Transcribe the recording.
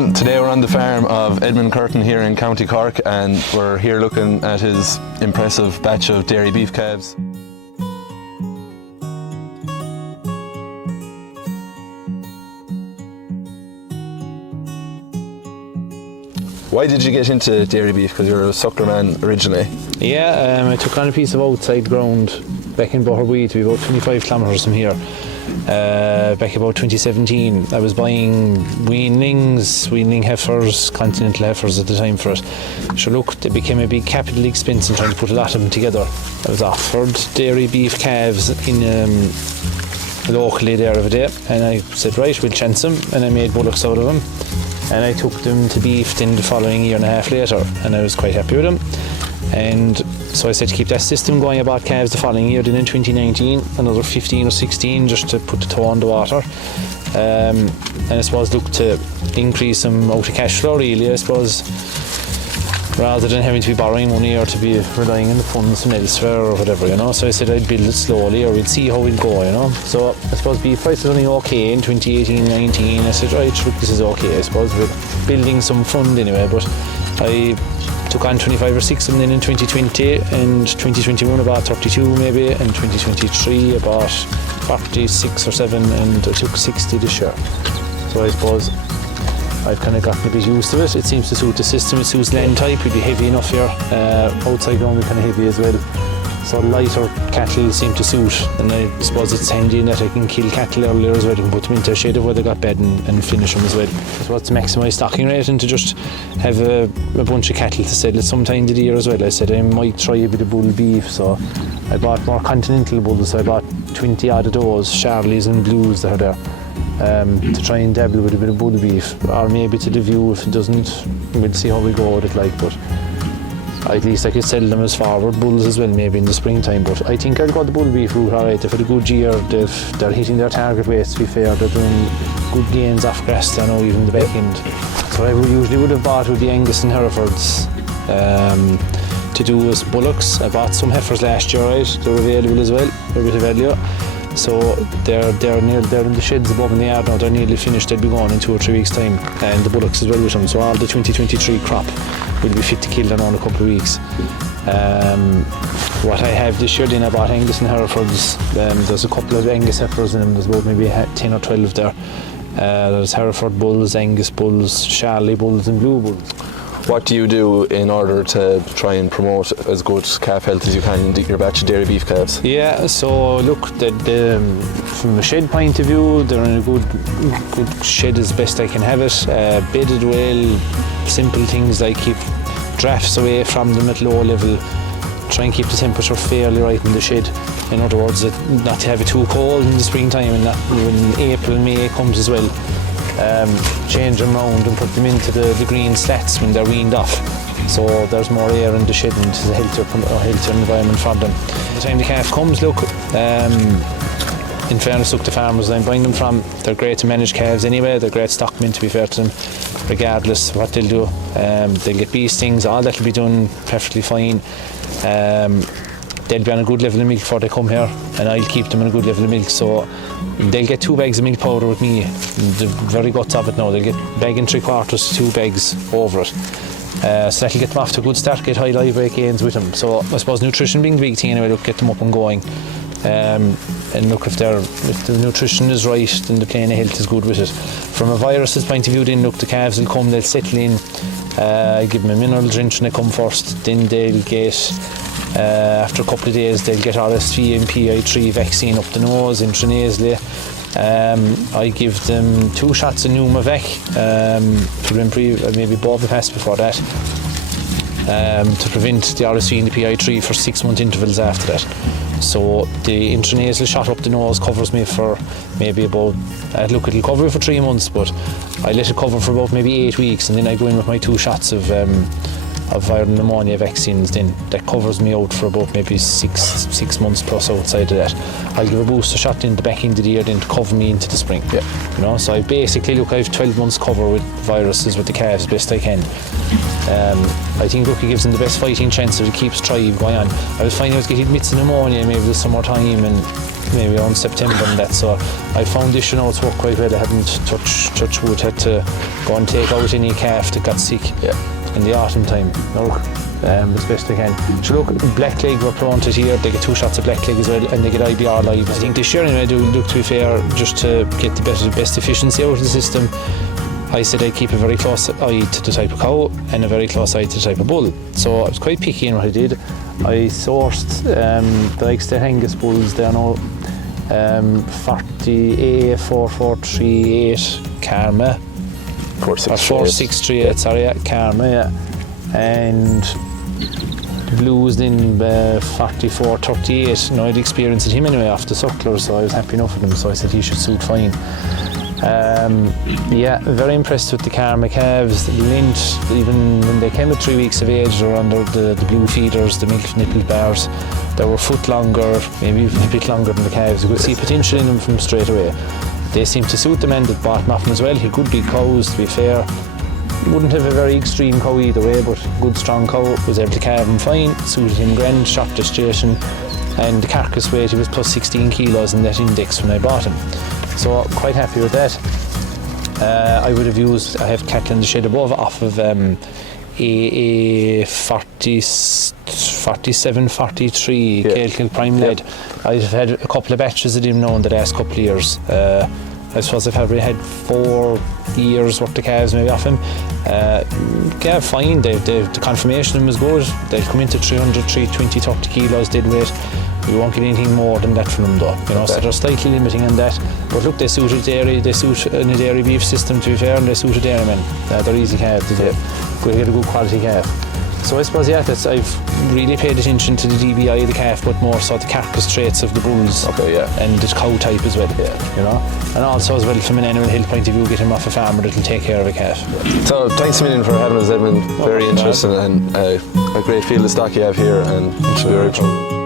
everyone, today we're on the farm of Edmond Curtin here in County Cork, and we're here looking at his impressive batch of dairy beef calves. Why did you get into dairy beef? Because you're a suckler man originally. Yeah, I took on a piece of outside ground back in Boherbury, to be about 25 kilometres from here. Back about 2017, I was buying weanling heifers, continental heifers at the time for it. So look, it became a big capital expense in trying to put a lot of them together. I was offered dairy beef calves in locally there of a day, and I said, right, we'll chance them, and I made bullocks out of them. And I took them to beef then the following year and a half later, and I was quite happy with them. And so I said to keep that system going. I bought calves the following year, then in 2019, another 15 or 16 just to put the toe on the water. And I suppose look to increase some out of cash flow really, I suppose, rather than having to be borrowing money or to be relying on the funds from elsewhere or whatever, you know. So I said I'd build it slowly, or we'd see how we'd go, you know. So I suppose beef price was only okay in 2018-19. I said, right, this is okay, I suppose, we're building some fund anyway. But I took on 25 or 6 of them then in 2020, and 2021 I bought 32 maybe, and 2023 I bought 46 or 7, and I took 60 this year. So I suppose I've kind of gotten a bit used to it. It seems to suit the system, it suits land type. We'd be heavy enough here. Outside ground we're kind of heavy as well. So lighter cattle seem to suit, and I suppose it's handy in that I can kill cattle earlier as well. I can put them into a shed of where they got bed and finish them as well. So it's to maximise stocking rate and to just have a bunch of cattle to sell at some time of the year as well. I said I might try a bit of bull beef, so I bought more continental bulls. So I bought 20 odd of those, Charlies and Blues that are there, to try and dabble with a bit of bull beef, or maybe to the view. If it doesn't, we'll see how we go with it like. But at least I could sell them as forward bulls as well, maybe in the springtime. But I think I'll go the bull beef route, alright. They've had a good year, they're hitting their target weights, to be fair. They're doing good gains off grass, I know, even the back end. So I usually would have bought with the Angus and Herefords to do as bullocks. I bought some heifers last year, right? They're available as well, they're a bit of value. So they're in the sheds above in the yard now. They're nearly finished. They'll be gone in 2 or 3 weeks' time, and the bullocks as well with them. So all the 2023 crop will be fit to kill in a couple of weeks. What I have this year, then I bought Angus and Herefords. There's a couple of Angus heifers in them. There's about maybe 10 or 12 there. There's Hereford bulls, Angus bulls, Charlie bulls, and Blue bulls. What do you do in order to try and promote as good calf health as you can in your batch of dairy beef calves? Yeah, so look, from a shed point of view, they're in a good shed as best I can have it. Bedded well, simple things like keep drafts away from them at low level, try and keep the temperature fairly right in the shed. In other words, not to have it too cold in the springtime, and not when April, May comes as well. Change them round and put them into the green slats when they're weaned off, so there's more air in the shed and it's a healthier environment for them. By the time the calf comes, look, in fairness, look, the farmers I'm buying them from, they're great to manage calves anyway. They're great stockmen, to be fair to them, regardless what they'll do. They'll get bee stings, all that will be done perfectly fine. They'll be on a good level of milk before they come here, and I'll keep them on a good level of milk. So they'll get 2 bags of milk powder with me. The very guts of it now. They'll get a bag and 3/4, 2 bags over it. So that'll get them off to a good start, get high live weight gains with them. So I suppose nutrition being the big thing anyway, look, get them up and going. And look, if the nutrition is right, then the plane of health is good with it. From a virus's point of view, then look, the calves will come, they'll settle in. Give them a mineral drench when they come first, then they'll get, after a couple of days, they'll get RSV and PI3 vaccine up the nose, intranasally. I give them 2 shots of Pneumovac, maybe Bovapass before that, to prevent the RSV and the PI3 for 6-month intervals after that. So the intranasal shot up the nose covers me for maybe about, look, it'll cover me for 3 months, but I let it cover for about maybe 8 weeks, and then I go in with my 2 shots of viral pneumonia vaccines. Then that covers me out for about maybe six months plus outside of that. I'll give a booster shot in the back end of the year then to cover me into the spring. Yeah. You know, so I basically, look, I have 12 months cover with viruses with the calves best I can. I think, look, it gives them the best fighting chance if it keeps thrive going on. I was finding I was getting bits of pneumonia maybe this summertime, and maybe around September and that. So I found this oats work quite well. I haven't touch wood, had to go and take out any calf that got sick in the autumn time. As best I can. So look, blackleg were planted here. They get 2 shots of blackleg as well, and they get IBR live. I think this year anyway, do look, to be fair, just to get the best efficiency out of the system, I said I'd keep a very close eye to the type of cow and a very close eye to the type of bull. So I was quite picky in what I did. I sourced the likes of Angus bulls. They're now 40A 4438 Karma. 4638, sorry, Karma, yeah. And blues in 4438. Now I'd experienced him anyway off the suckler, so I was happy enough with him, so I said he should suit fine. Yeah, very impressed with the Karma calves. The lint, even when they came at 3 weeks of age, they were under the blue feeders, the milk nipple bars. They were a foot longer, maybe even a bit longer than the calves. You could see potential in them from straight away. They seem to suit the man that bought them off him as well. He had good big cows, to be fair. Wouldn't have a very extreme cow either way, but good strong cow, was able to calve him fine, suited him grand, short gestation, and the carcass weight, he was plus 16 kilos in that index when I bought him. So quite happy with that. I would have used, I have cattle in the shed above off of a 47, 43 Kale Prime lead. I've had a couple of batches of him now in the last couple of years. I suppose I've probably had 4 years worth of calves maybe off him. Yeah, fine, the conformation of them is good. They'll come into 300, 320, 30 kilos dead weight. We won't get anything more than that from them though, you know, so they're slightly limiting on that. But look, they suit a dairy beef system, to be fair, and they suit a dairyman. They're easy calves, they get a good quality calf. So I suppose, yeah, I've really paid attention to the DBI of the calf, but more so the carcass traits of the bulls and the cow type as well, you know. And also as well from an animal health point of view, get him off a farmer that'll take care of a calf. So thanks a million for having us, Edmond. Very interesting and a great field of stock you have here, and it should be very proud.